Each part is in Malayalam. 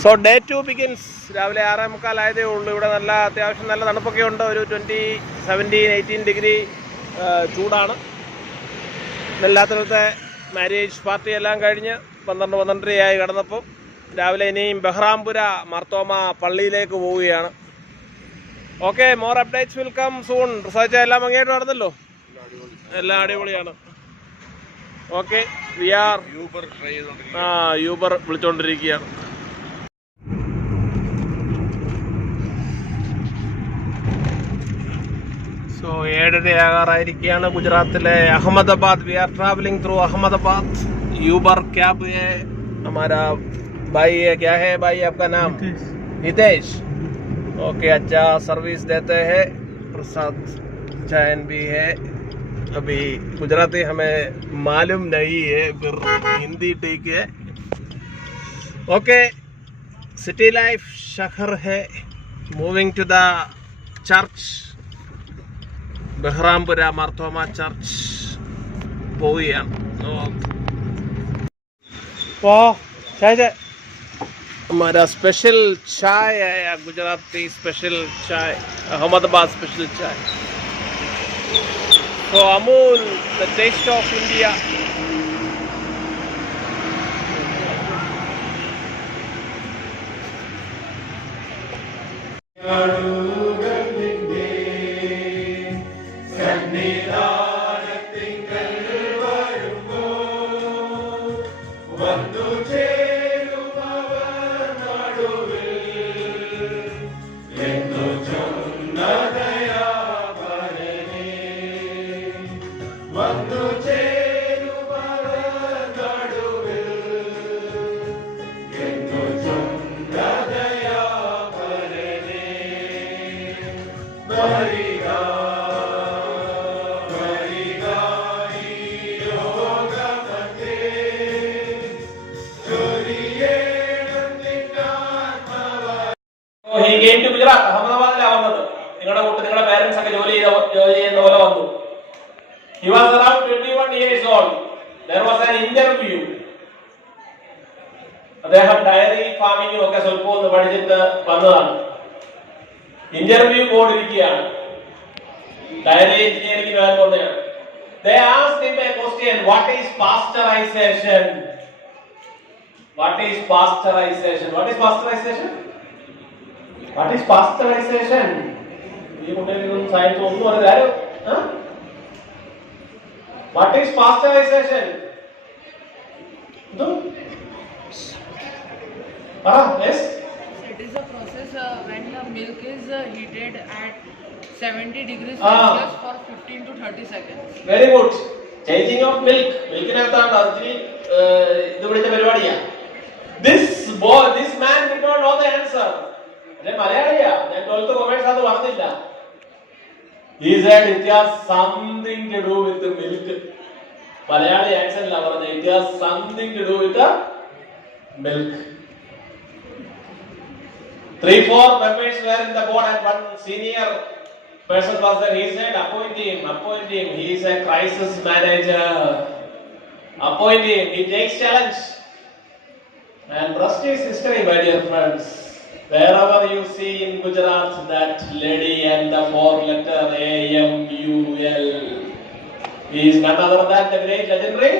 So day 2 begins. രാവിലെ 6:45 ആയതേ ഉള്ളൂ. ഇവിടെ അത്യാവശ്യം നല്ല തണുപ്പൊക്കെ ഉണ്ട്. ഒരു 17-18 ഡിഗ്രി ചൂടാണ്. എല്ലാത്തിനത്തെ മാരേജ് പാർട്ടി എല്ലാം കഴിഞ്ഞ് 12-12:30 കിടന്നപ്പോൾ രാവിലെ ഇനിയും ബഹ്റാംപുര മാർത്തോമ പള്ളിയിലേക്ക് പോവുകയാണ്. Okay, more updates will come soon. Research എല്ലാം അങ്ങേട്ട് നടന്നല്ലോ, എല്ലാം അടിപൊളിയാണ്. ഓക്കെ, വി ആർ യൂബർ വിളിച്ചുകൊണ്ടിരിക്കുകയാണ്. സോ 7:30 ഗുജറാത്തിലെ Ahmedabad. We are travelling through Ahmedabad. Uber cab है हमारा भाई है. क्या है भाई आपका नाम? हितेश. ओके, अच्छा सर्विस देते हैं. प्रसाद चैन भी है. अभी गुजराती हमें मालूम नहीं है, फिर हिंदी ठीक है. ओके, सिटी लाइफ शहर है. Moving to the church, Behrampura Marthoma church പോവുകയാണ്. हमारा स्पेशल चाय है, गुजराती स्पेशल चाय, अहमदाबाद स्पेशल चाय. तो Amul, the taste of India. അഹമ്മദാബാദിലാണ് വന്നത്. നിങ്ങളുടെ പേരൻസ് ഒക്കെ ജോലി ചെയ്യുന്ന പോലെ വന്നു. He was around 21 years old. There was an interview. അദ്ദേഹം ഡയറി ഫാമിംഗും ഒക്കെ സ്വല്പം ഒന്ന് പഠിച്ചിട്ട് വന്നതാണ്. ഇന്റർവ്യൂ പോയിരിക്കുകയാണ്. ഡയറി എഞ്ചിനീയറിംഗിന് വരാൻ പോകുന്നതാണ്. They asked him a question. What is pasteurization? What is pasteurization? What is pasteurization? What is pasteurization? ഈ കുട്ടികൾക്കൊന്നും സയൻസ് ഒന്നും അറിയാലോ. What is pasteurization? Yes? It is a process when the milk is heated at 70 degrees Celsius for 15 to 30 seconds. Very good. Changing of milk. Milkinathaan actually idu vidicha parivadiya. This man did not know the answer. Malayaliya. ഞാൻ 12th commerce അത് പറഞ്ഞില്ല. He said it has something to do with the milk. Malayali accent la പറഞ്ഞ it has something to do with the milk. 3-4 members were in the board and one senior person was there. He said appoint him. He is a crisis manager. Appoint him. He takes challenge. And rest is history, my dear friends. Wherever you see in Gujarat that lady and the 4-letter AMUL, he is none other than the great legendary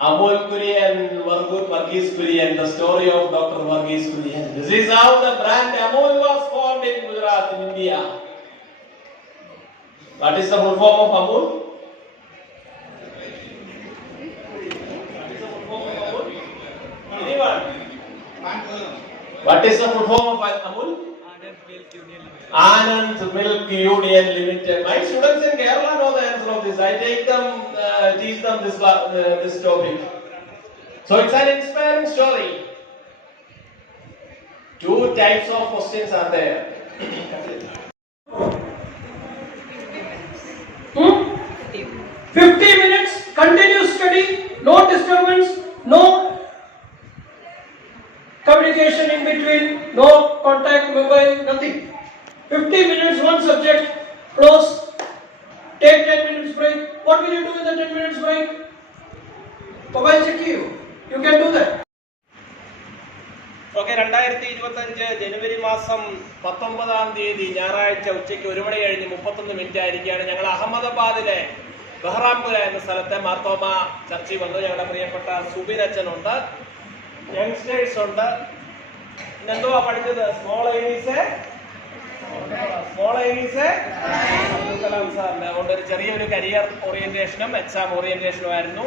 Amul Kurian, Varghese Kurian, the story of Dr. Varghese Kurian. This is how the brand Amul was formed in Gujarat, in India. What is the full form of Amul? Anyone? What is the full form of Amul? Anand Milk Union Limited. My students in Kerala know the answer of this. I take them, teach them this topic. So it's an inspiring story. 2 types of questions are there. 50 minutes continuous study, no disturbance, no communication in between, no contact, mobile, nothing. 50 minutes, one subject, close, take 10 minutes break. What will you do in the 10 minutes break? Mobile check you. You can do that. Okay, 2025 ജനുവരി മാസം 19-ാം തീയതി ഞായറാഴ്ച ഉച്ചയ്ക്ക് 1 മണി കഴിഞ്ഞ് 31 മിനിറ്റ് ആയിരിക്കുകയാണ്. ഞങ്ങൾ അഹമ്മദാബാദിലെ ബഹ്റാംപുര എന്ന സ്ഥലത്തെ മാർത്തോമ ചർച്ചിൽ വന്നു. ഞങ്ങളുടെ പ്രിയപ്പെട്ട സുബിൻ അച്ഛനുണ്ട്, യങ്സ്റ്റേഴ്സ് ഉണ്ട്. എന്തുവാ പഠിച്ചത്? സ്മോൾ ഏനീസ് അബ്ദുൽ കലാം സാറിന്റെ. അതുകൊണ്ട് ഒരു ചെറിയൊരു കരിയർ ഓറിയന്റേഷനും എക്സാം ഓറിയന്റേഷനും ആയിരുന്നു.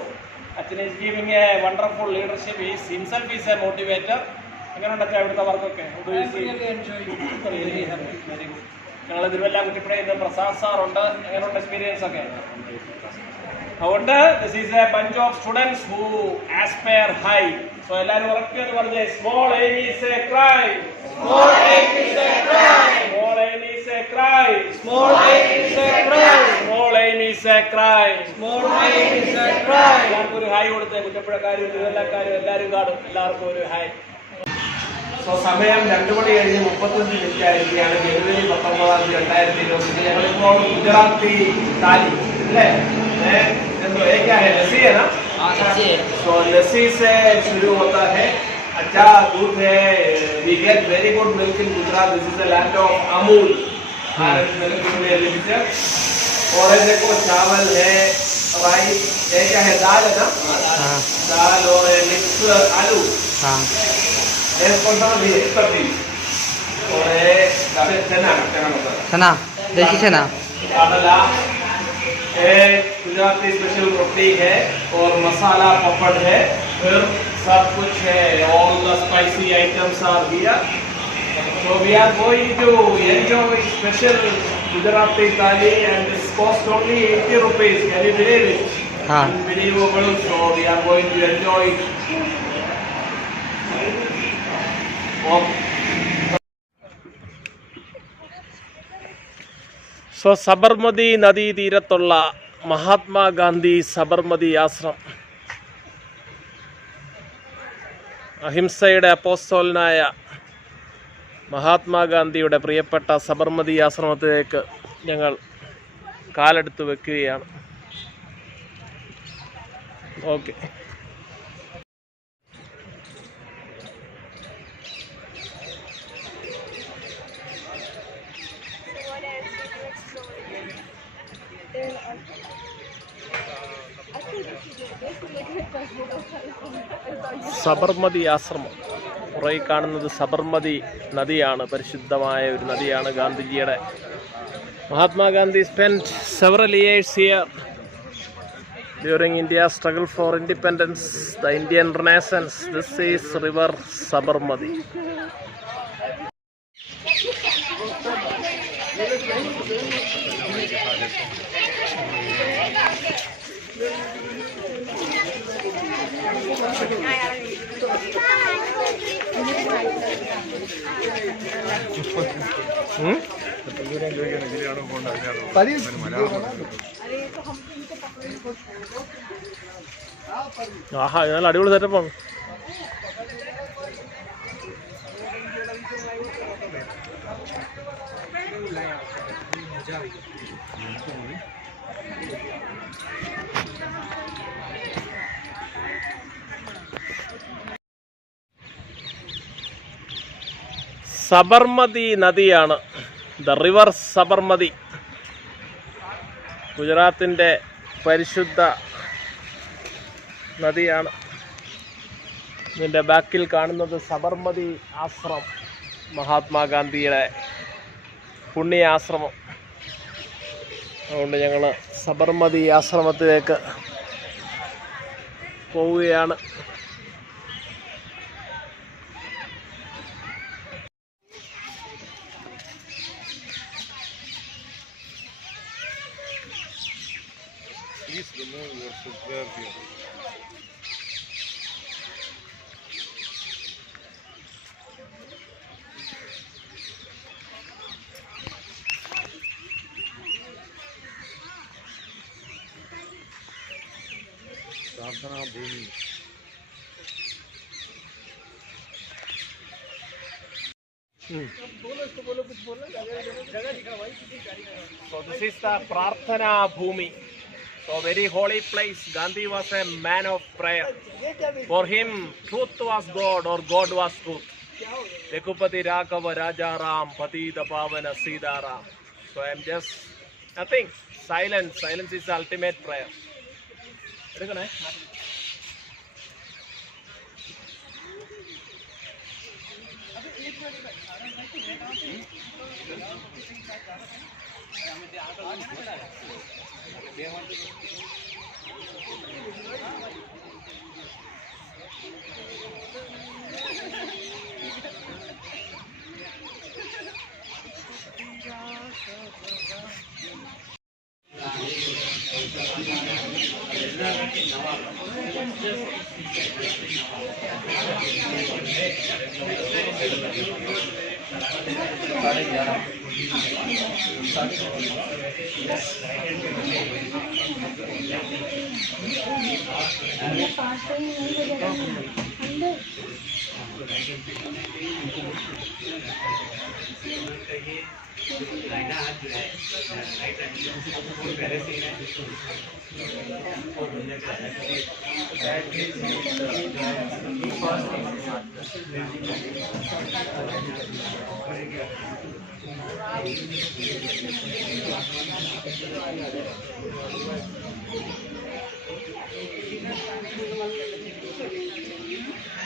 അച്ഛൻ is giving a wonderful leadership. Is himself is a motivator. എങ്ങനെയുണ്ടൊക്കെ അവിടുത്തെ വർക്കൊക്കെ? ഞങ്ങൾ തിരുവല്ല കുറ്റിപ്പുഴയിൽ നിന്ന് പ്രസാദ് സാറുണ്ട്. എങ്ങനെയുണ്ട് എക്സ്പീരിയൻസ് ഒക്കെ? അതുകൊണ്ട് this is a bunch of students who aspire high. So എല്ലാവരും ഉറക്കെ പറഞ്ഞേ, small aim is A cry, small aim is A cry, small aim is A cry, small aim is A cry, small aim is A cry, small aim is A cry. എല്ലാവർക്കും ഒരു ഹായ് കൊടുത്തേ. കുറ്റപ്പുഴക്കാരും തിരുവല്ലക്കാരും എല്ലാവരും കാണും. എല്ലാവർക്കും ഒരു ഹായ്. സോ സമയം 2 മണി കഴിഞ്ഞ് 35 മിനിറ്റ് ആയിരിക്കുകയാണ്. ജനുവരി 19-ാം തീയതി 2025. ഞങ്ങളിപ്പോൾ ഗുജറാത്തി താലി അല്ലേ? എന്തോ ലസ്സി है ना? तो लस्सी से शुरू होता है. अच्छा दूध है. We get very good milk in Gujarat. This is the land of Amul. Milk limited. और ये देखो चावल है, राइस, ये क्या है? दाल है ना? दाल और मिक्स आलू. ये कौन सा भी है? और ये चना मसाला, देसी चना, काडला. गुजराती स्पेशल रोटी है और मसाला पापड़ है. फिर सब कुछ है. All the spicy items are here. So we are going to enjoy special Gujarati thali and this cost only 80 rupees. Can you believe it? Unbelievable. So we are going to enjoy it. So Sabarmati നദീതീരത്തുള്ള മഹാത്മാഗാന്ധി സബർമതി ആശ്രമം, അഹിംസയുടെ അപ്പോസ്തലനായ മഹാത്മാഗാന്ധിയുടെ പ്രിയപ്പെട്ട സബർമതി ആശ്രമത്തിലേക്ക് ഞങ്ങൾ കാലെടുത്ത് വെക്കുകയാണ്. ഓക്കെ, സബർമതി ആശ്രമം. പുറകിൽ കാണുന്നത് സബർമതി നദിയാണ്. പരിശുദ്ധമായ ഒരു നദിയാണ്. ഗാന്ധിജിയുടെ Mahatma Gandhi spent several years here during India's struggle for independence, the Indian Renaissance. This is river Sabarmati. ആഹാ, നല്ല അടിപൊളി സെറ്റപ്പാണ്. സബർമതി നദിയാണ്. The river Sabarmati. ഗുജറാത്തിൻ്റെ പരിശുദ്ധ നദിയാണ്. ഇതിൻ്റെ ബാക്കിൽ കാണുന്നത് സബർമതി ആശ്രമം, മഹാത്മാഗാന്ധിയുടെ പുണ്യ ആശ്രമം. അതുകൊണ്ട് ഞങ്ങൾ സബർമതി ആശ്രമത്തിലേക്ക് പോവുകയാണ്. Please remove your footwear here. प्रार्थना भूमि. So this is the പ്രാർത്ഥനാ ഭൂമി. So very holy place. Gandhi was a man of prayer. For him, truth was God or God was truth. Dekupati Raghava Raja Ram Patita Pavana Sita Ram. So I'm just nothing. Silence. Silence is the ultimate prayer. എടുക്കണേ.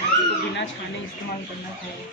इसको बिना छाने इस्तेमाल करना चाहिए।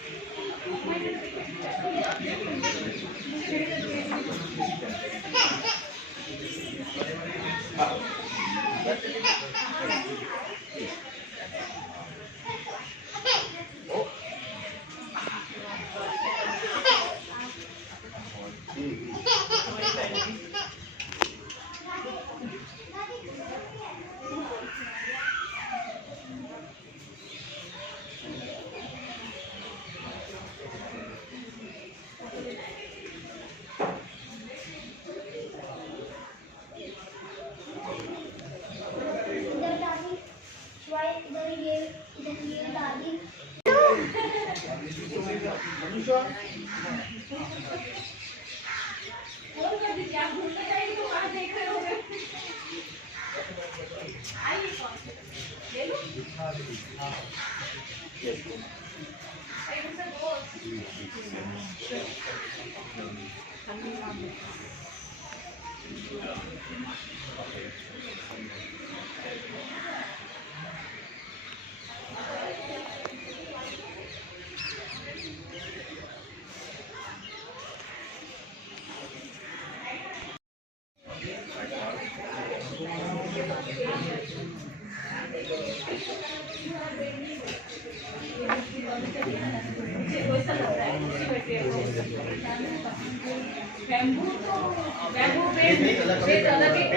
बैम्बू बेस अलग एक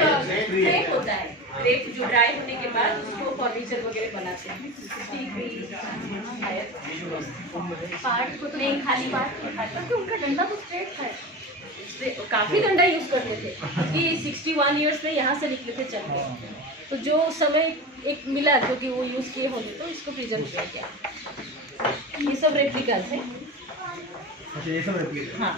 क्रेप होता है। क्रेप जो ड्राई होने के बाद उसको फर्नीचर वगैरह बनाते हैं। पार्ट को तो नहीं, खाली पार्ट उनका डंडा तो स्ट्रेट था, काफी डंडा यूज करते थे कि 61 इयर्स में यहाँ से निकले थे चल के। तो जो समय एक मिला क्योंकि वो यूज किए होंगे तो इसको प्रिजर्व किया गया। ये सब रेप्लिका थे। ये सब रेप्लिका। हाँ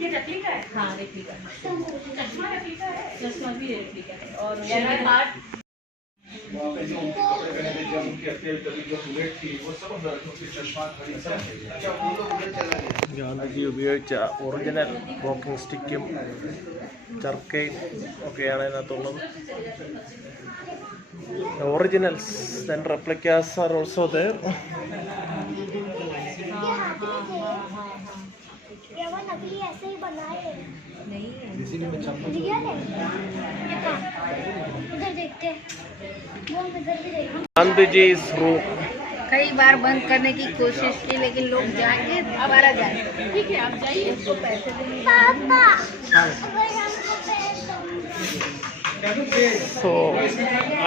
ये रेप्लिका है। हाँ रेप्लिका। चश्मा रेप्लिका है। चश्मा भी रेप्लिका है और ये पार्ट वहाँ पे जो उनके कपड़े पहने थे, जब उनकी हत्या कभी जो बुलेट थी, वो सब उनके चश्मा खड़ी सब। अच्छा वो लोग उधर चला गया। ഗാന്ധിജി ഉപയോഗിച്ച ഒറിജിനൽ വോക്കിംഗ് സ്റ്റിക്കും ചർക്കയും ഒക്കെയാണ് ഇതിനകത്തുള്ളത്. Originals then replicas are also there. नकली ऐसे ही बनाए नहीं रियल है। उधर देखते हैं, वो उधर भी देखते। Gandhiji's room. कई बार बंद करने की कोशिश की लेकिन लोग जाएंगे दोबारा जाएंगे। ठीक है आप जाइए, उसको पैसे देंगे। पापा अगर हमको So,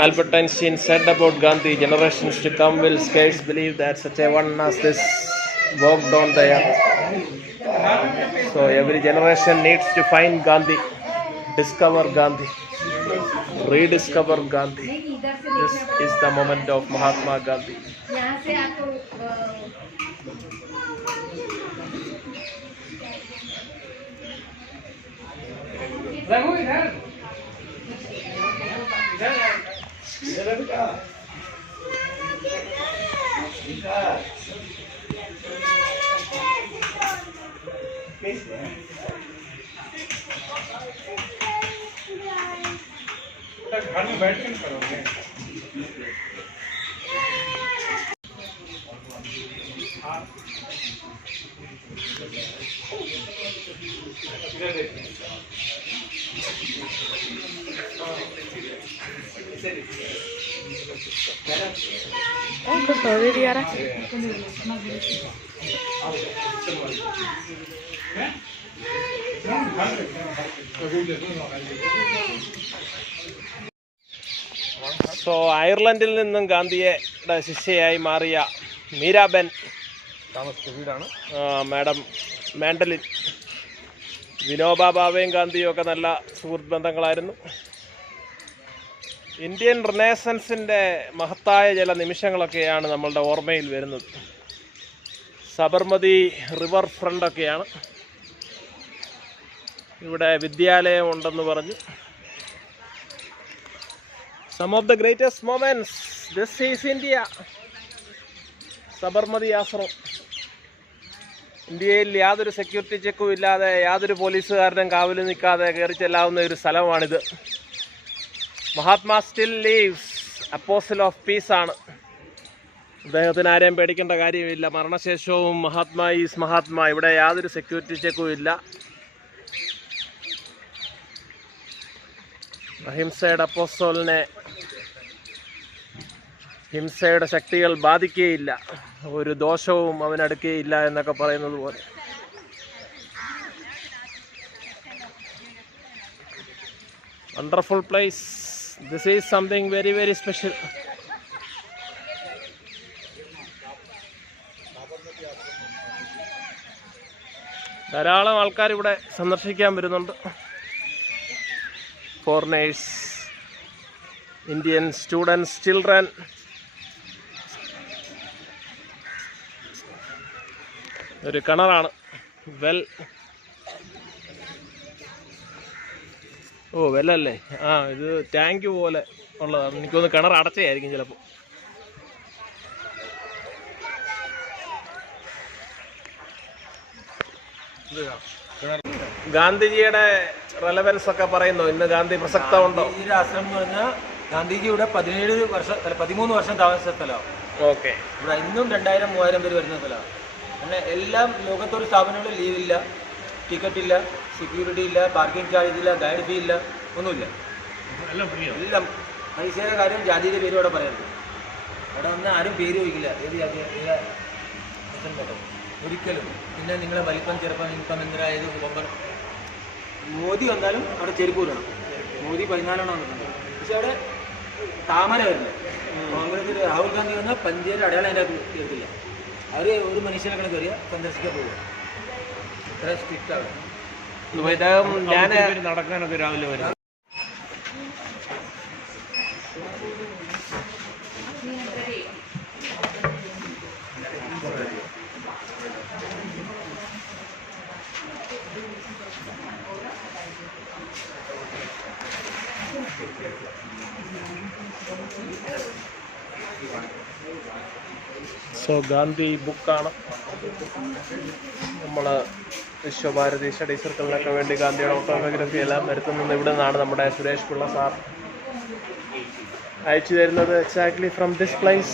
Albert Einstein said about Gandhi, generations to come will scarce believe that such a one as this walked on the earth. So, every generation needs to find Gandhi, discover Gandhi, rediscover Gandhi. This is the moment of Mahatma Gandhi. यहाँ से आपको रघु इधर घर में बैठ कर करोगे സോ അയർലൻഡിൽ നിന്നും ഗാന്ധിയുടെ ശിഷ്യയായി മാറിയ മീരാബെൻ താമസിച്ച വീടാണ്. Madam mandolin. വിനോബ ഭാവെയും ഗാന്ധിയും ഒക്കെ നല്ല സുഹൃത്ത് ബന്ധങ്ങളായിരുന്നു. ഇന്ത്യൻ റിനേസൻസിൻ്റെ മഹത്തായ ചില നിമിഷങ്ങളൊക്കെയാണ് നമ്മളുടെ ഓർമ്മയിൽ വരുന്നത്. സബർമതി റിവർ ഫ്രണ്ടൊക്കെയാണ്. ഇവിടെ വിദ്യാലയം ഉണ്ടെന്ന് പറഞ്ഞു. Some of the greatest moments. This is India. Sabarmati ആശ്രമം. ഇന്ത്യയിൽ യാതൊരു സെക്യൂരിറ്റി ചെക്കും ഇല്ലാതെ യാതൊരു പോലീസുകാരനും കാവൽ നിൽക്കാതെ കയറി ചെല്ലാവുന്ന ഒരു സ്ഥലമാണിത്. Mahatma still lives. Apostle of peace ആണ്. അദ്ദേഹത്തിന് ആരെയും പേടിക്കേണ്ട കാര്യമില്ല. മരണശേഷവും മഹാത്മാ ഈസ് മഹാത്മാ. ഇവിടെ യാതൊരു സെക്യൂരിറ്റി ചെക്കും ഇല്ല. അഹിംസയുടെ അപ്പോസ്തലനെ ഹിംസയുടെ ശക്തികൾ ബാധിക്കുകയില്ല, ഒരു ദോഷവും അവനടുക്കുകയില്ല എന്നൊക്കെ പറയുന്നത് പോലെ. Wonderful place. This is something very very special. ധാരാളം ആൾക്കാർ ഇവിടെ സന്ദർശിക്കാൻ വരുന്നുണ്ട്. Foreigners, Indian students, children. ഒരു കിണറാണ്. വെൽ. ഓ വെല്ലല്ലേ. ഇത് ടാങ്ക് പോലെ ഉള്ളതാണ്. എനിക്കൊന്ന് കിണർ അടച്ചായിരിക്കും ചിലപ്പോൾ. ഗാന്ധിജിയുടെ റെലവൻസ് ഒക്കെ പറയുന്നു. ഇന്ന് ഗാന്ധി പ്രസക്തമുണ്ടോ? ഈ ആശ്രമം എന്ന് പറഞ്ഞാൽ ഗാന്ധിജി ഇവിടെ 13 വർഷം താമസിച്ച സ്ഥലമാണ്. ഓക്കെ. ഇവിടെ ഇന്നും 2000-3000 പേര് വരുന്ന സ്ഥലമാണ്. പിന്നെ എല്ലാം ലോകത്തൊരു സ്ഥാപനങ്ങളിൽ ലീവില്ല, ടിക്കറ്റ് ഇല്ല, സെക്യൂരിറ്റി ഇല്ല, പാർക്കിംഗ് ചാർജ് ഇല്ല, ഗൈഡ് ഫീ ഇല്ല, ഒന്നുമില്ല. എല്ലാം പൈസയുടെ കാര്യം ജാതിയുടെ പേരും അവിടെ പറയരുത്. അവിടെ വന്ന് ആരും പേര് ചോദിക്കില്ല. ഏത് ജാതി ഒരിക്കലും. പിന്നെ നിങ്ങളെ വലിപ്പം, ചെറുപ്പം, ഇൻകം എന്തിനാ, ഏത് കുടുംബം. മോദി വന്നാലും അവിടെ ചെരുപ്പ് വരണം. മോദി 14 വന്നിട്ടുണ്ട്. പക്ഷെ അവിടെ താമര വരില്ല. കോൺഗ്രസ് രാഹുൽ ഗാന്ധി വന്നാൽ പഞ്ചേരി അടയാളം അതിൻ്റെ അകത്ത് കേൾക്കില്ല. അവർ ഒരു മനുഷ്യനെ കണക്ക് കയറിയാൽ സന്ദർശിക്കാൻ പോകുക. ഇത്ര സ്ട്രിക്റ്റ് ആണ്. ഞാൻ നടക്കാനൊക്കെ രാവിലെ വരും. സോ ഗാന്ധി ബുക്കാണ്. നമ്മൾ വിശ്വഭാരതി സ്റ്റഡി സർക്കിളിനൊക്കെ വേണ്ടി ഗാന്ധിയുടെ ഓട്ടോബയോഗ്രഫി എല്ലാം വരുത്തുന്നത് ഇവിടെ നിന്നാണ്. നമ്മുടെ സുരേഷ് പിള്ള സാർ അയച്ചു തരുന്നത്. Exactly from this place.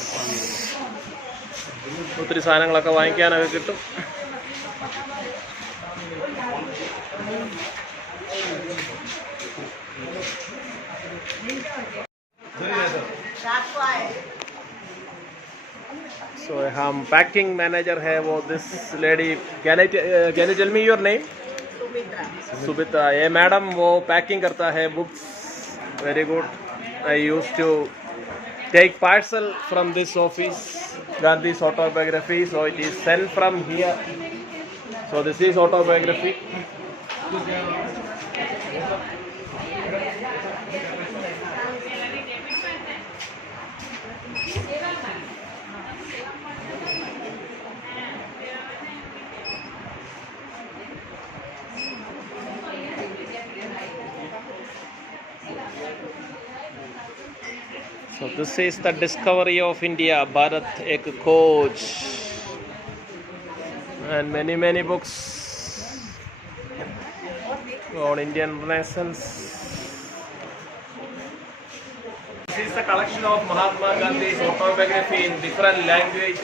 ഒത്തിരി സാധനങ്ങളൊക്കെ വാങ്ങിക്കാനൊക്കെ കിട്ടും. So हम पैकिंग मैनेजर है वो this lady. Can you tell me your name? Sumitra. ये मैडम वो पैकिंग करता है books. Very good. I used to take parcel from this office, Gandhi's autobiography. So it is sent from here. So this is autobiography. This is the discovery of India, Bharat Ek Khoj, and many books on Indian Renaissance. This is the collection of Mahatma Gandhi's autobiography in different languages.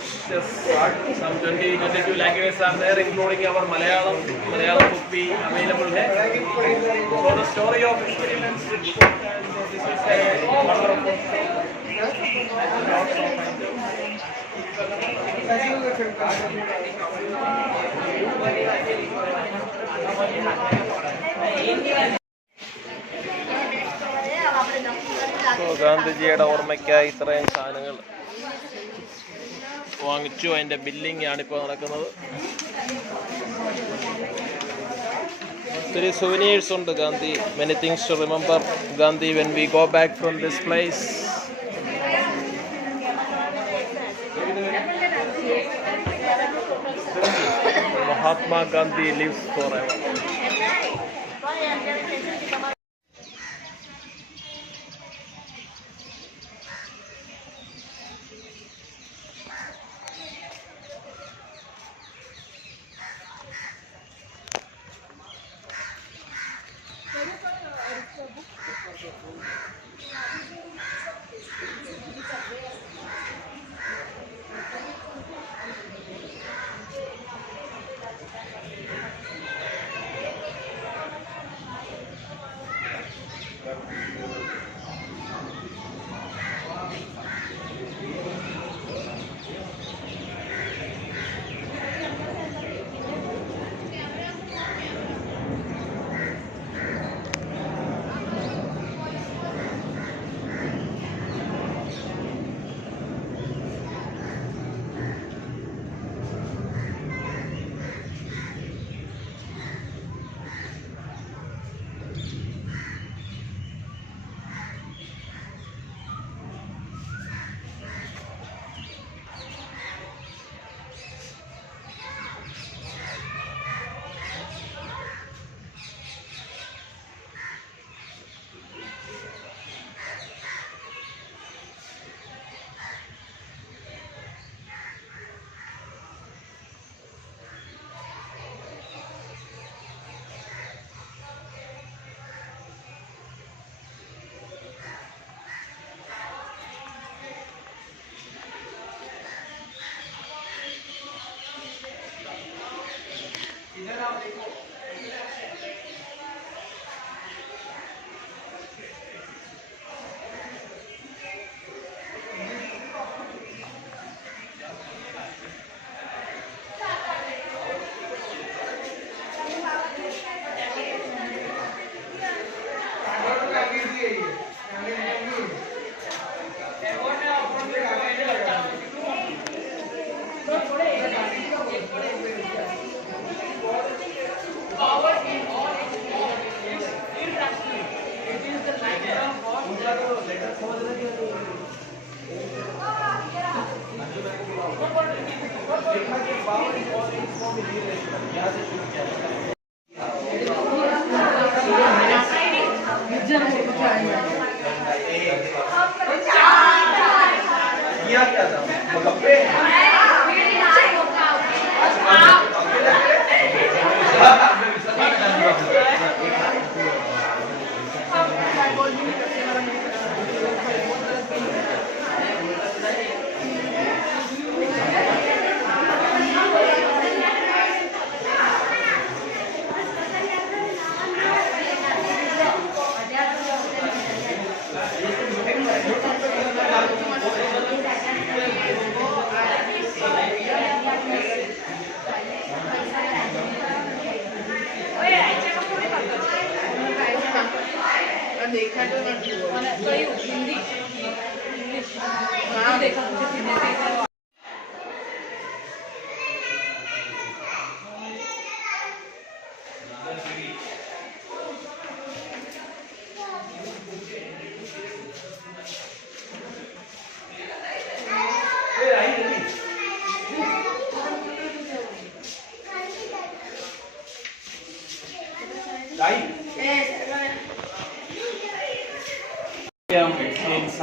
Some 22 languages are there, including our Malayalam. Malayalam book be available here. So the story of experiments. This is a wonderful. ഗാന്ധിജിയുടെ ഓർമ്മയ്ക്കായി ഇത്രയും സാധനങ്ങൾ വാങ്ങിച്ചു. അതിൻ്റെ ബില്ലിംഗ് ആണിപ്പോൾ നടക്കുന്നത്. ഒത്തിരി സുവനീഴ്സ് ഉണ്ട് Gandhi. Many things to remember Gandhi when we go back from this place. Mahatma Gandhi lives forever.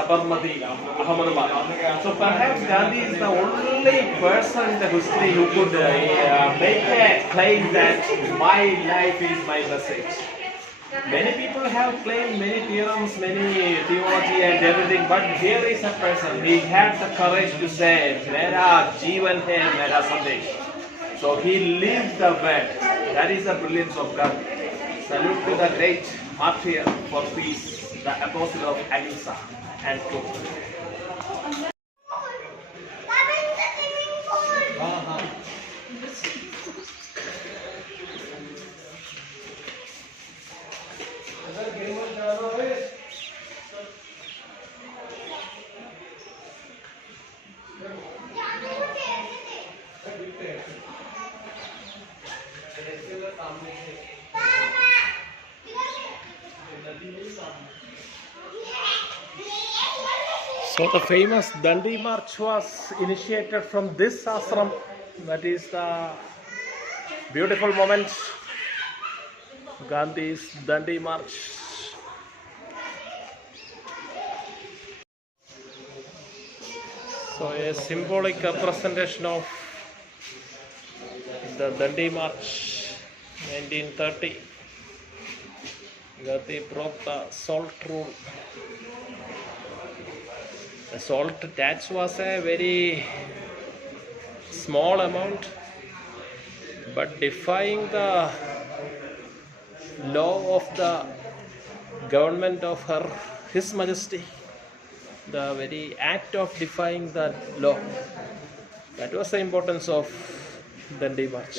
Sabarmati, Ahmedabad. So perhaps Gandhi is the only person in the history who could make a claim that my life is my message. Many people have claimed many theorems, many theology and everything, but here is a person, he had the courage to say, Mera Jeevan hai, Mera Sandesh. So he lived the word. That is the brilliance of Gandhi. Salute to the great martyr for peace, the apostle of Ahimsa and truth. So the famous Dandi March was initiated from this ashram. That is the beautiful moment. Gandhi's Dandi March. So a symbolic representation of the Dandi March 1930. Gandhi broke the salt rule. The salt tax was a very small amount, but defying the law of the government of His Majesty, the very act of defying the law, that was the importance of Dandi March.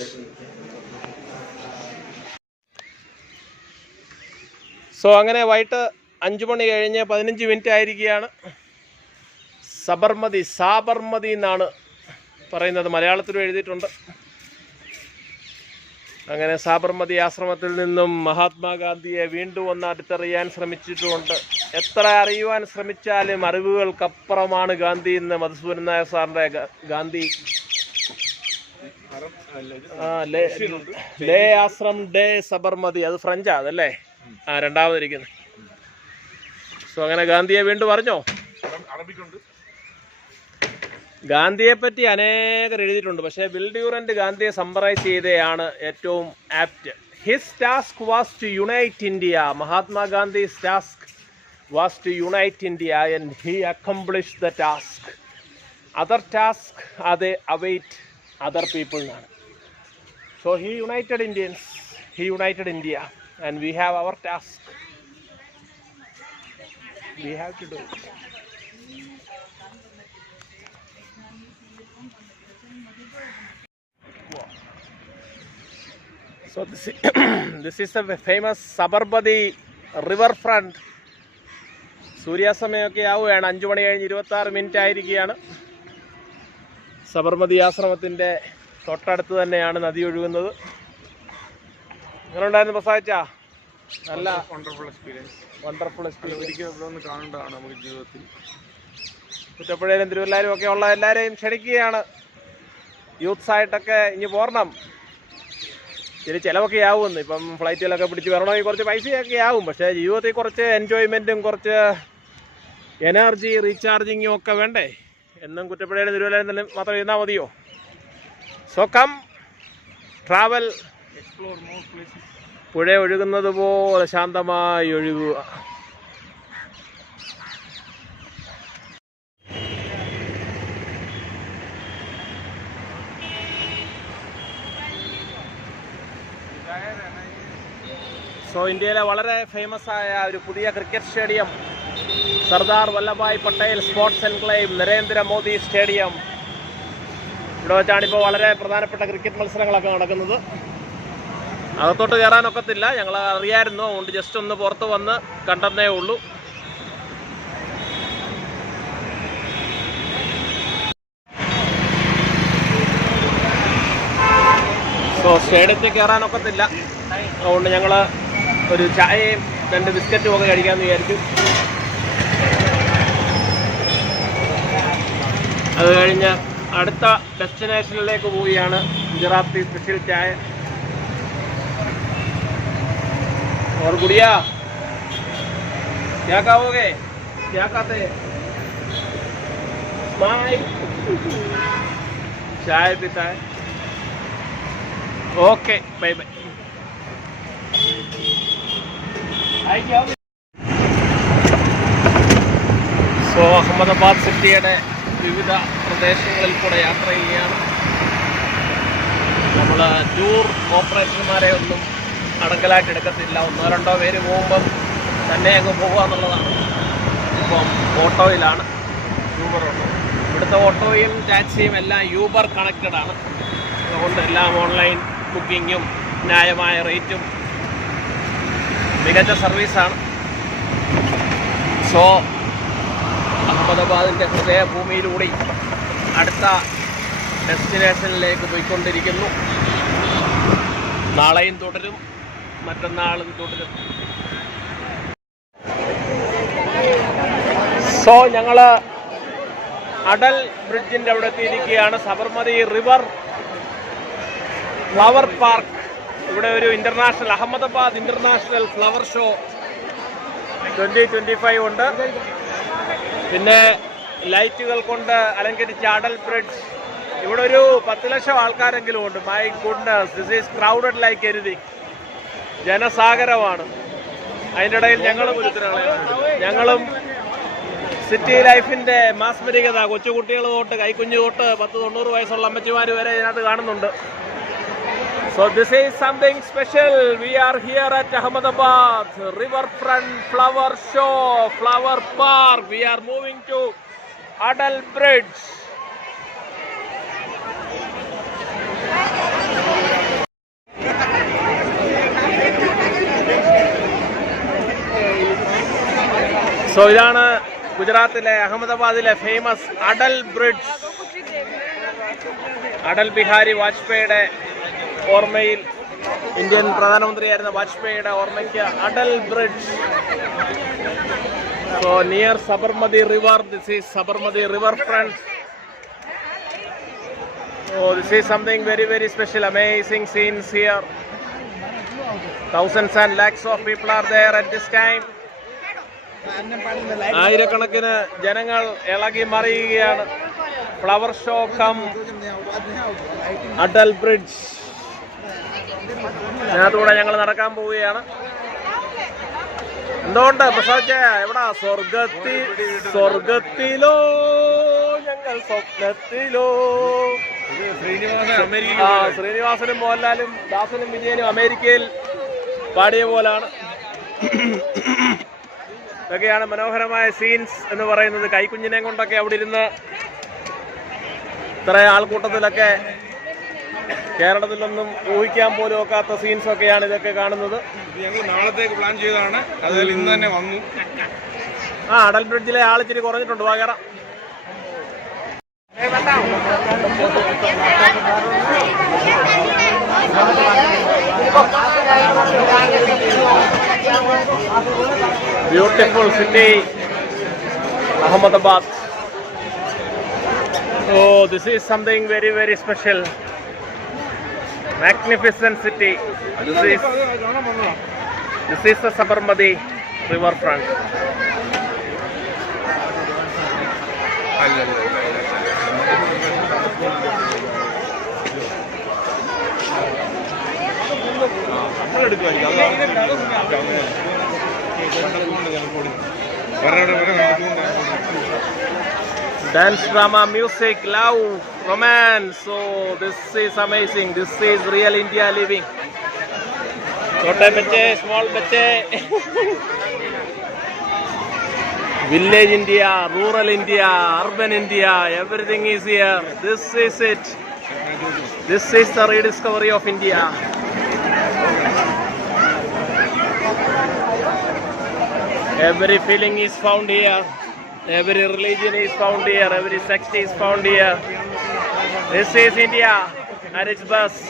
So അങ്ങനെ വൈകിട്ട് 5 മണി കഴിഞ്ഞ് 15 മിനിറ്റ് ആയിരിക്കുകയാണ്. സാബർമതി എന്നാണ് പറയുന്നത്, മലയാളത്തിലും എഴുതിയിട്ടുണ്ട്. അങ്ങനെ സാബർമതി ആശ്രമത്തിൽ നിന്നും മഹാത്മാഗാന്ധിയെ വീണ്ടും ഒന്ന് അടുത്തറിയാൻ ശ്രമിച്ചിട്ടുമുണ്ട്. എത്ര അറിയുവാൻ ശ്രമിച്ചാലും അറിവുകൾക്കപ്പുറമാണ് ഗാന്ധി എന്ന് മധുസൂദൻ നായർ സാറിൻ്റെ ഗാന്ധി ലേ ആശ്രം ഡേ സബർമതി, അത് ഫ്രഞ്ചാ അതല്ലേ, രണ്ടാമതിരിക്കുന്നത്. സോ അങ്ങനെ ഗാന്ധിയെ വീണ്ടും അറിഞ്ഞോ? ഗാന്ധിയെ പറ്റി അനേകർ എഴുതിയിട്ടുണ്ട്, പക്ഷേ വിൽ ഡ്യൂറന്റ് ഗാന്ധിയെ സമ്മറൈസ് ചെയ്തതാണ് ഏറ്റവും apt. His task was to unite India. Mahatma Gandhi's task was to unite India and he accomplish the task. Other task അത് അവൈറ്റ് അതർ പീപ്പിൾ എന്നാണ്. So he united Indians, he united India and we have our task. We have to do it. So this is the famous Sabarmati river front. സൂര്യാസ്തമയമൊക്കെ ആവുകയാണ്. 5 മണി കഴിഞ്ഞ് 26 മിനിറ്റ് ആയിരിക്കുകയാണ്. സബർമതി ആശ്രമത്തിൻ്റെ തൊട്ടടുത്ത് തന്നെയാണ് നദി ഒഴുകുന്നത്. എങ്ങനെ ഉണ്ടായിരുന്നു പ്രസാദിച്ചാ? നല്ല വണ്ടർഫുൾ എക്സ്പീരിയൻസ്. ഒരിക്കലും ഇവിടെ ഒന്ന് കാണേണ്ടതാണ് നമുക്ക് ജീവിതത്തിൽ. കുറ്റപ്പുഴയിലും തിരുവല്ലാരും ഒക്കെ ഉള്ള എല്ലാവരെയും ക്ഷണിക്കുകയാണ്. യൂത്ത്സായിട്ടൊക്കെ ഇനി പോരണം. ശരി, ചിലവൊക്കെ ആവുമെന്ന്. ഇപ്പം ഫ്ലൈറ്റിലൊക്കെ പിടിച്ച് വരണമെങ്കിൽ കുറച്ച് പൈസയൊക്കെ ആവും, പക്ഷേ ജീവിതത്തിൽ കുറച്ച് എൻജോയ്മെൻറ്റും കുറച്ച് എനർജി റീചാർജിങ്ങും ഒക്കെ വേണ്ടേ? എന്നും കുറ്റപ്പുഴയിലും തിരുവല്ലാരും തന്നെ മാത്രം ഇരുന്നാൽ മതിയോ? So come travel, explore more places. പുഴ ഒഴുകുന്നത് പോലെ ശാന്തമായി ഒഴുകുക. സോ ഇന്ത്യയിലെ വളരെ ഫേമസ് ആയ ഒരു പുതിയ cricket stadium, Sardar Vallabhbhai Patel sports enclave Narendra Modi stadium. ഇവിടെ വെച്ചാണിപ്പോൾ വളരെ പ്രധാനപ്പെട്ട ക്രിക്കറ്റ് മത്സരങ്ങളൊക്കെ നടക്കുന്നത്. അകത്തോട്ട് കയറാനൊക്കത്തില്ല, ഞങ്ങൾ അറിയായിരുന്നു, അതുകൊണ്ട് ജസ്റ്റ് ഒന്ന് പുറത്ത് വന്ന് കണ്ടെന്നേ ഉള്ളൂ. സോ സ്റ്റേഡിയത്തിൽ കയറാനൊക്കത്തില്ല, അതുകൊണ്ട് ഞങ്ങൾ ഒരു ചായയും 2 ബിസ്ക്കറ്റും ഒക്കെ കഴിക്കാമെന്ന് വിചാരിച്ചു. അത് കഴിഞ്ഞ് അടുത്ത ഡെസ്റ്റിനേഷനിലേക്ക് പോവുകയാണ്. ഗുജറാത്തി സ്പെഷ്യൽ ചായ. और गुड़िया क्या कहोगे, क्या कहते हैं? बाय। चाय पीता है। Okay bye bye. So Ahmedabad സിറ്റിയുടെ വിവിധ പ്രദേശങ്ങളിൽ കൂടെ യാത്ര ചെയ്യുകയാണ്. നമ്മൾ ടൂർ ഓപ്പറേറ്റർമാരെ ഒന്നും അടങ്കലായിട്ട് എടുക്കത്തില്ല. 1-2 പേര് പോകുമ്പം തന്നെ അങ്ങ് പോകുക എന്നുള്ളതാണ്. ഇപ്പം ഓട്ടോയിലാണ്, യൂബർ ഓട്ടോ. ഇവിടുത്തെ ഓട്ടോയും ടാക്സിയും എല്ലാം യൂബർ കണക്റ്റഡ് ആണ്. അതുകൊണ്ട് എല്ലാം ഓൺലൈൻ ബുക്കിങ്ങും ന്യായമായ റേറ്റും മികച്ച സർവീസാണ്. സോ അഹമ്മദാബാദിൻ്റെ ഹൃദയഭൂമിയിലൂടെ അടുത്ത ഡെസ്റ്റിനേഷനിലേക്ക് പോയിക്കൊണ്ടിരിക്കുന്നു. നാളെയും തുടരും, മറ്റന്നാളും തുടരും. സോ ഞങ്ങൾ അടൽ ബ്രിഡ്ജിൻ്റെ അവിടെ എത്തിയിരിക്കുകയാണ്. Sabarmati river flower park. ഇവിടെ ഒരു international Ahmedabad international flower show 2025 ഉണ്ട്. പിന്നെ ലൈറ്റുകൾ കൊണ്ട് അലങ്കരിച്ച അടൽ ബ്രിഡ്ജ്. ഇവിടെ ഒരു 10 ലക്ഷം ആൾക്കാരെങ്കിലും ഉണ്ട്. My goodness, this is crowded like anything. ജനസാഗരമാണ്. അതിൻ്റെ ഇടയിൽ ഞങ്ങളും സിറ്റി ലൈഫിൻ്റെ മാസ്മരികത, കൊച്ചുകുട്ടികൾ തൊട്ട് കൈക്കുഞ്ഞു തൊട്ട് 10-90 വയസ്സുള്ള അമ്മച്ചിമാർ വരെ ഇതിനകത്ത് കാണുന്നുണ്ട്. So this is something special. We are here at Ahmedabad Riverfront Flower Show, Flower Park. We are moving to Adal Bridge. So ഇതാണ് ഗുജറാത്തിലെ അഹമ്മദാബാദിലെ ഫേമസ് അടൽ ബ്രിഡ്ജ്. അടൽ ബിഹാരി വാജ്പേയിയുടെ ഓർമ്മയിൽ, ഇന്ത്യൻ പ്രധാനമന്ത്രിയായിരുന്ന വാജ്പേയിയുടെ ഓർമ്മയ്ക്ക് Atal bridge. So near Sabarmati river, this is Sabarmati river front. Oh, this is something very, very special. Amazing scenes here. Thousands and lakhs of people are there at this time. ആയിരക്കണക്കിന് ജനങ്ങൾ ഇളകി മറിയുകയാണ്. Flower show cum Atal bridge. അതിനകത്തൂടെ ഞങ്ങൾ നടക്കാൻ പോവുകയാണ്. എന്തുകൊണ്ട് പ്രസാദിച്ച എവിടാ? സ്വർഗത്തിലോ ഞങ്ങൾ സ്വപ്നത്തിലോ. ശ്രീനിവാസനും മോഹൻലാലും ദാസനും വിജയനും അമേരിക്കയിൽ പാടിയ പോലാണ്. ഇതൊക്കെയാണ് മനോഹരമായ സീൻസ് എന്ന് പറയുന്നത്. കൈക്കുഞ്ഞിനെ കൊണ്ടൊക്കെ അവിടെ ഇരുന്ന് ഇത്ര ആൾക്കൂട്ടത്തിലൊക്കെ കേരളത്തിലൊന്നും ഊഹിക്കാൻ പോലും ഒക്കാത്ത സീൻസ് ഒക്കെയാണ് ഇതൊക്കെ കാണുന്നത്. ഞങ്ങൾ നാളത്തേക്ക് പ്ലാൻ ചെയ്തതാണ്, അതിൽ ഇന്ന് തന്നെ വന്നു. അടൽ ബ്രിഡ്ജിലെ ആളിച്ചിരി കുറഞ്ഞിട്ടുണ്ട്. വാ കയറാം. Beautiful city, Ahmedabad. Oh, this is something very, very special. Magnificent city. This is the Sabarmati riverfront. Dance, drama, music, love, romance. So this is amazing. This is real India living. Chote bacche, small bacche. Village India, rural India, urban India, everything is here. This is it. This is the rediscovery of India. Every feeling is found here. Every religion is found here. Every sect is found here. This is India at its best.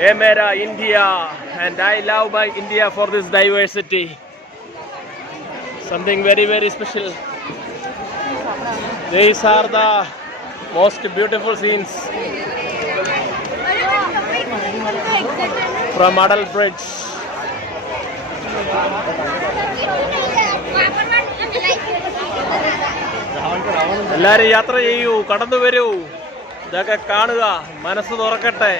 Hey mera India, and I love my India for this diversity. Something very, very special. These are the most beautiful scenes from Adal Bridge. എല്ലാരും യാത്ര ചെയ്യൂ, കടന്നു വരൂ, ഇതൊക്കെ കാണുക, മനസ്സ് തുറക്കട്ടെ.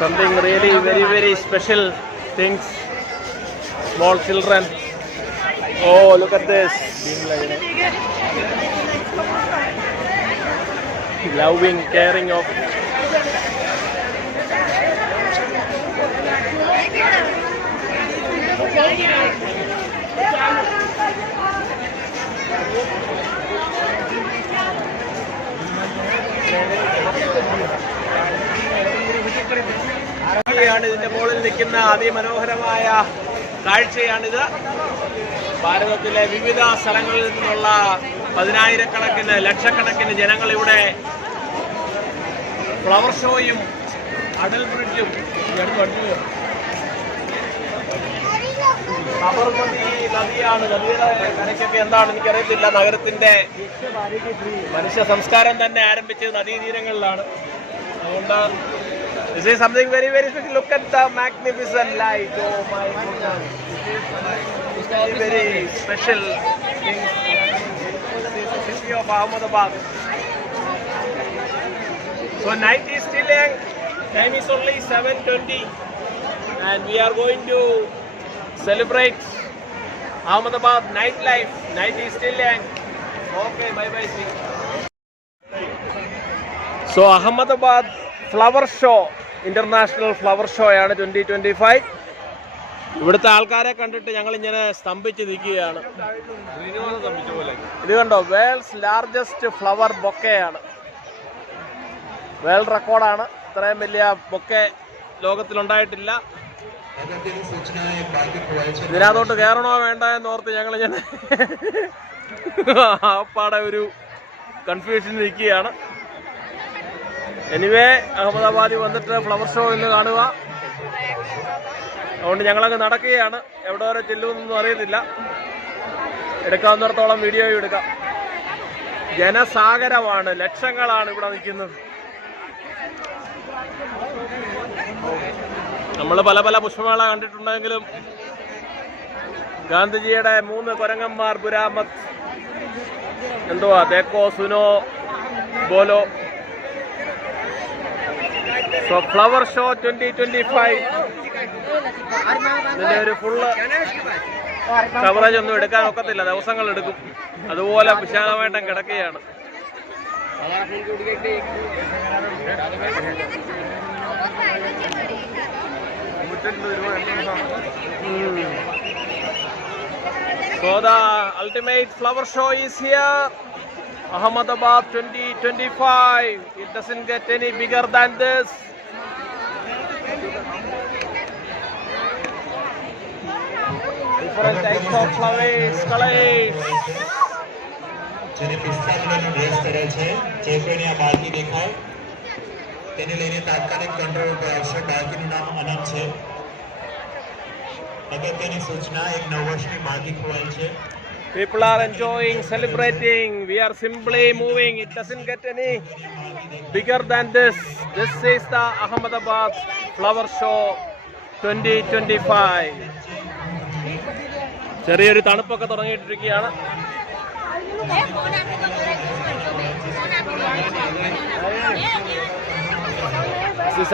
Something really very special things. Small children. Oh, look at this. Loving, caring of. ഇതിന്റെ മുകളിൽ നിൽക്കുന്ന അതിമനോഹരമായ കാഴ്ചയാണിത്. ഭാരതത്തിലെ വിവിധ സ്ഥലങ്ങളിൽ നിന്നുള്ള പതിനായിരക്കണക്കിന് ലക്ഷക്കണക്കിന് ജനങ്ങൾ ഇവിടെ ഫ്ലവർ ഷോയും അടൽ ബ്രിഡ്ജും സബർമതി നദിയാണ്. നദിയുടെ കരയ്ക്കൊക്കെ എന്താണെന്ന് എനിക്കറിയത്തില്ല. നഗരത്തിന്റെ മനുഷ്യ സംസ്കാരം തന്നെ ആരംഭിച്ചത് നദീതീരങ്ങളിലാണ്. അതുകൊണ്ട് this is something very special. Look at the magnificent light. Oh my goodness. This is very special thing. This is the city of Ahmedabad. So night is still young. Time is only 7:20 and we are going to celebrate Ahmedabad nightlife. Night is still young. Okay, bye. See. So Ahmedabad flower show, international flower show ആണ് 2025. ഇവിടുത്തെ ആൾക്കാരെ കണ്ടിട്ട് ഞങ്ങൾ ഇങ്ങനെ സ്തംഭിച്ച് നിൽക്കുകയാണ്. ഇത് കണ്ടോ, വേൾഡ്സ് ലാർജസ്റ്റ് ഫ്ലവർ ബൊക്കെയാണ്. വേൾഡ് റെക്കോർഡാണ്. ഇത്രയും വലിയ ബൊക്കെ ലോകത്തിലുണ്ടായിട്ടില്ല. ഇതിനകത്തോട്ട് കയറണോ വേണ്ട എന്നോർത്ത് ഞങ്ങളിങ്ങനെ ആപ്പാടെ ഒരു കൺഫ്യൂഷൻ നിൽക്കുകയാണ്. എനിവേ, അഹമ്മദാബാദിൽ വന്നിട്ട് ഫ്ലവർ ഷോ ഇന്ന് കാണുക. അതുകൊണ്ട് ഞങ്ങളങ്ങ് നടക്കുകയാണ്. എവിടെ വരെ ചെല്ലുമെന്നൊന്നും അറിയത്തില്ല. എടുക്കാവുന്നിടത്തോളം വീഡിയോയും എടുക്കാം. ജനസാഗരമാണ്, ലക്ഷങ്ങളാണ് ഇവിടെ നിൽക്കുന്നത്. നമ്മൾ പല പുഷ്പമേള കണ്ടിട്ടുണ്ടെങ്കിലും ഗാന്ധിജിയുടെ 3 കുരങ്ങന്മാർ ബുരാമത്ത്, എന്തുവാ, ദേക്കോ സുനോ ബോലോ. സോ ഫ്ലവർ ഷോ 2025 ഇതിന്റെ ഒരു ഫുള്ള് കവറേജ് ഒന്നും എടുക്കാൻ ഒക്കത്തില്ല, ദിവസങ്ങൾ എടുക്കും. അതുപോലെ വിശാലമായിട്ടും കിടക്കുകയാണ്. So the ultimate flower show is here. Ahmedabad 2025. It doesn't get any bigger than this. Different types of flowers, colors. જેને પિસ્તા કલરનો ડ્રેસ પહેરે છે, જે કોઈને આ બાળકી દેખાય તેને લઈને તાત્કાલિક કંટ્રોલ પર આવશે. બાળકીનું નામ અનંત છે. અગત્યની સૂચના, એક 9 વર્ષની બાળકી ખોવાઈ છે. People are enjoying, celebrating. We are simply moving. It doesn't get any bigger than this. This is the Ahmedabad Flower Show 2025. ചെറിയൊരു തണുപ്പൊക്കെ തുടങ്ങിയിട്ടിരിക്കുകയാണ്.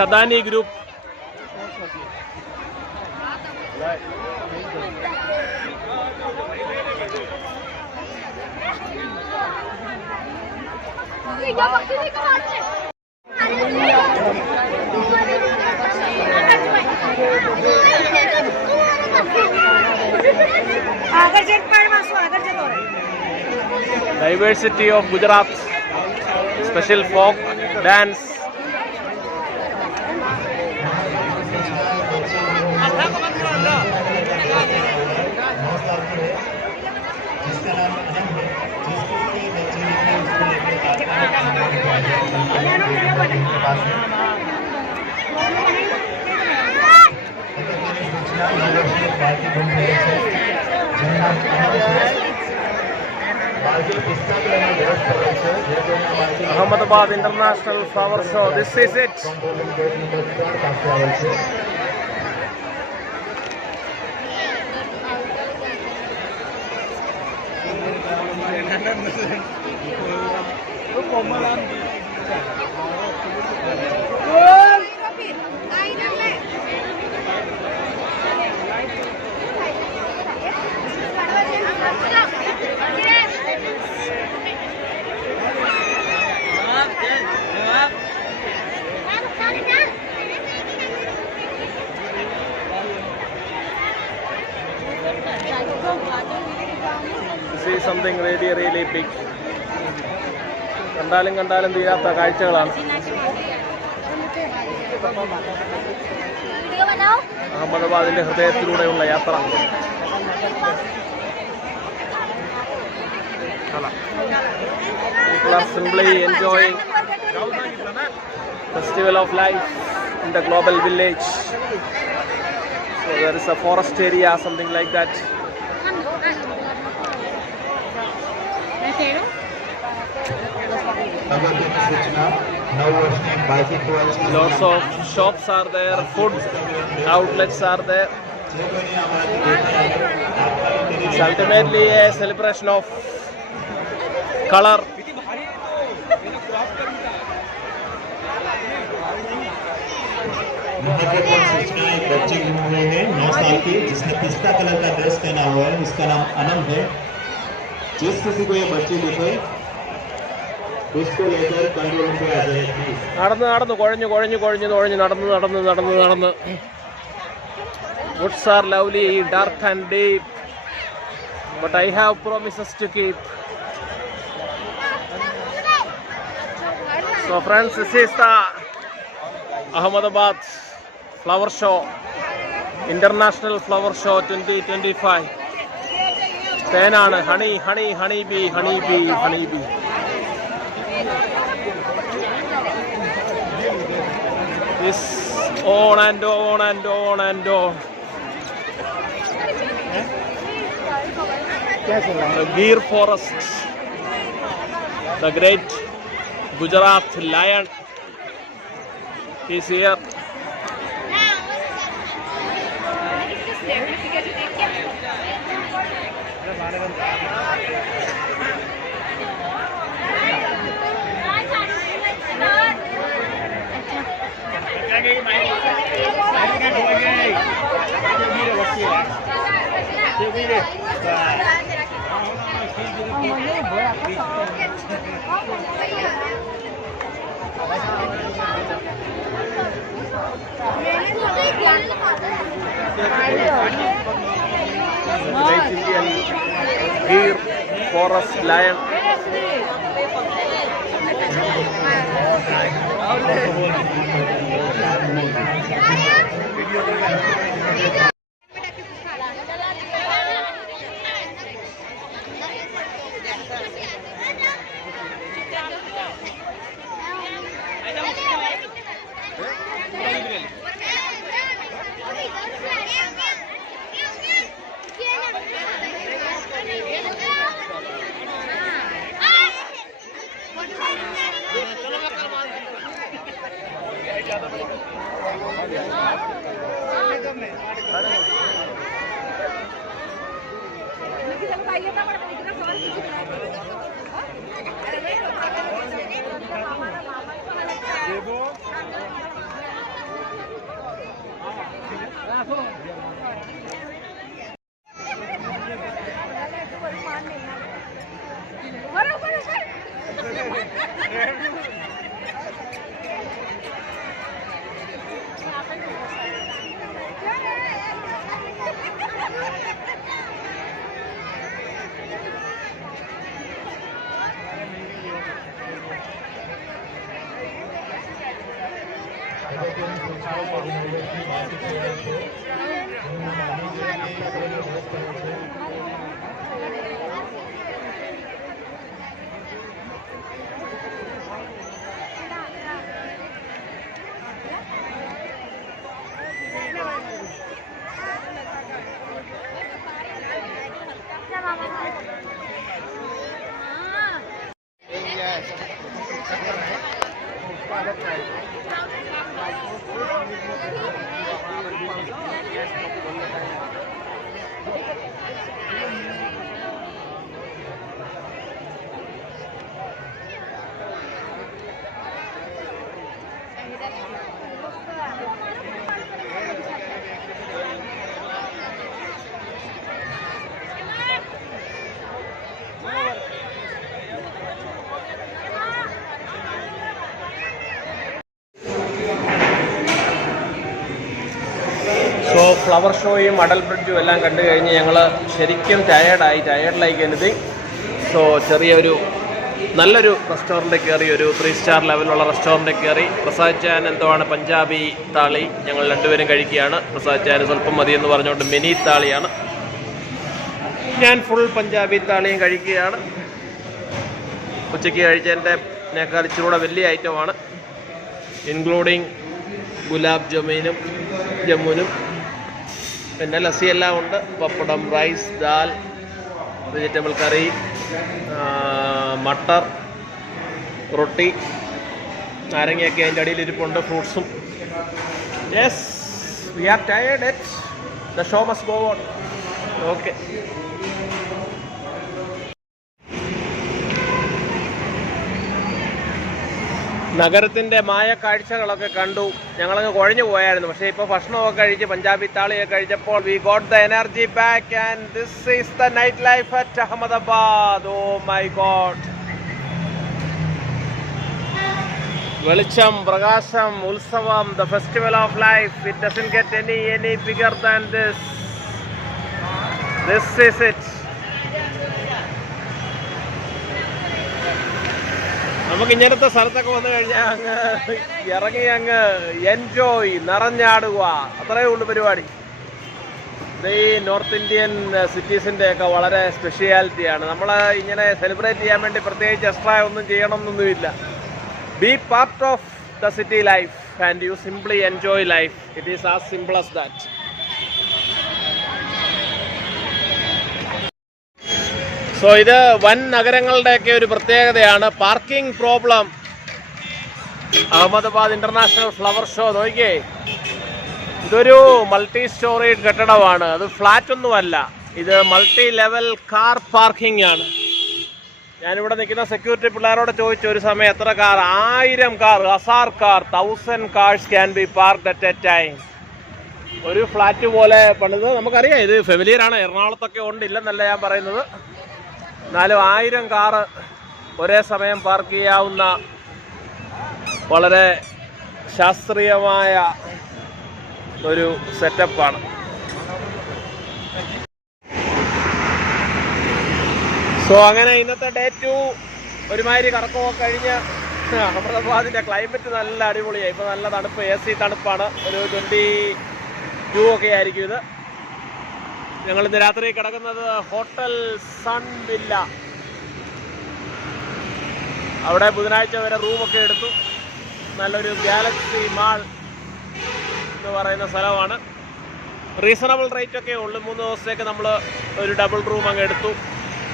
Adani Group. Diversity of Gujarat, special folk dance. Ahmedabad International Flower Show. This is it. See something really big. കണ്ടാലും തീരാത്ത കാഴ്ചകളാണ്. അഹമ്മദാബാദിന്റെ ഹൃദയത്തിലൂടെയുള്ള യാത്ര. People are simply enjoying Festival of Life in the global village. So there is a forest area, something like that. Lots of shops are there, food outlets are there. It's ultimately a celebration of color. यहाँ पे कौन सूचना एक बच्चे घूम रहे हैं 9 साल की जिसने पिस्ता कलर का ड्रेस पहना हुआ है. उसका नाम अनम है. जिस किसी को ये बच्चे दिखे उसको लेकर कंट्रोल रूम पे आ जाए प्लीज. നടന്ന് കുഴഞ്ഞു നടന്ന്. Woods are lovely, dark and deep, but I have promises to keep. So friends, this is the Ahmedabad Flower Show, International Flower Show 2025. തേനാണ്, honey bee. This on and on. The Gir forest, the great Gujarat lion is here. Great Indian Gir forest lion. Flower ഷോയും അടൽ ബ്രിഡ്ജും എല്ലാം കണ്ടു കഴിഞ്ഞ് ഞങ്ങൾ ശരിക്കും ടയേർഡ് ലൈക്ക് എനിത്തിങ്. സോ ചെറിയൊരു നല്ലൊരു റെസ്റ്റോറൻറ്റിൽ കയറി, ഒരു 3 സ്റ്റാർ ലെവലുള്ള റെസ്റ്റോറൻറ്റിൽ കയറി. പ്രസാദ് ചാൻ എന്തുവാണ് പഞ്ചാബി താളി ഞങ്ങൾ രണ്ടുപേരും കഴിക്കുകയാണ്. പ്രസാദ് ചാൻ സ്വല്പം മതി എന്ന് പറഞ്ഞുകൊണ്ട് മിനി താളിയാണ്. ഞാൻ ഫുൾ പഞ്ചാബി താളിയും കഴിക്കുകയാണ്. ഉച്ചയ്ക്ക് കഴിച്ചതിൻ്റെനേക്കാൾ ഇച്ചിരൂടെ വലിയ ഐറ്റമാണ്, ഇൻക്ലൂഡിങ് ഗുലാബ് ജമുനും പിന്നെ ലസ്സി എല്ലാം ഉണ്ട്. Pappadam, rice, dal, vegetable curry, matar, roti, നാരങ്ങയൊക്കെ അതിൻ്റെ അടിയിലിരിപ്പുണ്ട്, ഫ്രൂട്ട്സും. Yes, we are tired. The show must go on. Okay. നഗരത്തിൻ്റെ മായ കാഴ്ചകളൊക്കെ കണ്ടു. ഞങ്ങളങ്ങ് കുഴഞ്ഞു പോയായിരുന്നു. പക്ഷേ ഇപ്പോൾ ഭക്ഷണമൊക്കെ കഴിച്ച് പഞ്ചാബി താളിയൊക്കെ കഴിച്ചപ്പോൾ we got the energy back and this is the night life at Ahmedabad. Oh my god. വെളിച്ചം, പ്രകാശം, ഉത്സവം, the festival of life. It doesn't get any bigger than this. This is it. നമുക്ക് ഇങ്ങനത്തെ സ്ഥലത്തൊക്കെ വന്നു കഴിഞ്ഞാൽ അങ്ങ് ഇറങ്ങി അങ്ങ് എൻജോയ്, നിറഞ്ഞാടുക, അത്രയേ ഉള്ളൂ പരിപാടി. ഇത് ഈ നോർത്ത് ഇന്ത്യൻ സിറ്റീസിൻ്റെ ഒക്കെ വളരെ സ്പെഷ്യാലിറ്റിയാണ്. നമ്മൾ ഇങ്ങനെ സെലിബ്രേറ്റ് ചെയ്യാൻ വേണ്ടി പ്രത്യേകിച്ച് എക്സ്ട്രാ ഒന്നും ചെയ്യണമെന്നൊന്നുമില്ല. Be part of the city life and you simply enjoy life. It is as simple as that. So ഇത് വൻ നഗരങ്ങളുടെയൊക്കെ ഒരു പ്രത്യേകതയാണ്. Parking problem. Ahmedabad international flower show നോക്കിയേ. ഇതൊരു മൾട്ടി സ്റ്റോറി കെട്ടിടമാണ്. അത് ഫ്ലാറ്റ് ഒന്നുമല്ല, ഇത് മൾട്ടി ലെവൽ കാർ പാർക്കിംഗ് ആണ്. ഞാനിവിടെ നിൽക്കുന്ന സെക്യൂരിറ്റി പിള്ളേരോട് ചോദിച്ചു ഒരു സമയം എത്ര car. 1000 car, 1000 car, 1000 cars can be parked at A time. ഒരു ഫ്ലാറ്റ് പോലെ പണിത്. നമുക്കറിയാം ഇത് ഫെമിലിയറാണ്, എറണാകുളത്തൊക്കെ ഉണ്ട്, ഇല്ലെന്നല്ല ഞാൻ പറയുന്നത്. എന്നാലും 1000 കാറ് ഒരേ സമയം പാർക്ക് ചെയ്യാവുന്ന വളരെ ശാസ്ത്രീയമായ ഒരു സെറ്റപ്പാണ്. സോ അങ്ങനെ ഇന്നത്തെ ഡേ 2 ഒരുമാതിരി കറക്കമൊക്കെ കഴിഞ്ഞ് അഹമ്മദാബാദിൻ്റെ ക്ലൈമറ്റ് നല്ല അടിപൊളിയായി. ഇപ്പോൾ നല്ല തണുപ്പ്, AC തണുപ്പാണ്. ഒരു 22 ഒക്കെ ആയിരിക്കും ഇത്. ഞങ്ങളിന്ന് രാത്രി കിടക്കുന്നത് ഹോട്ടൽ സൺ വില്ല. അവിടെ ബുധനാഴ്ച വരെ റൂമൊക്കെ എടുത്തു. നല്ലൊരു ഗാലക്സി മാൾ എന്ന് പറയുന്ന സ്ഥലമാണ്. റീസണബിൾ റേറ്റ് ഒക്കെ ഉള്ളു. 3 ദിവസത്തേക്ക് നമ്മൾ ഒരു ഡബിൾ റൂം അങ്ങ് എടുത്തു.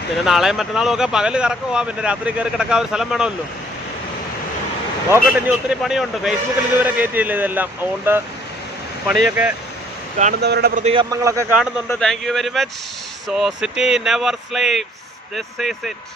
പിന്നെ നാളെയും മറ്റന്നാളും ഒക്കെ പകൽ കറക്കുവാ, പിന്നെ രാത്രി കയറി കിടക്കാൻ ഒരു സ്ഥലം വേണമല്ലോ. നോക്കട്ടെ, ഇനി ഒത്തിരി പണിയുണ്ട്. ഫേസ്ബുക്കിൽ ഇതുവരെ കയറ്റിയില്ല ഇതെല്ലാം. അതുകൊണ്ട് പണിയൊക്കെ കാണുന്നവരുടെ പ്രതികരണങ്ങളൊക്കെ കാണുന്നുണ്ട്. Thank you very much. So city never slaves. This is it.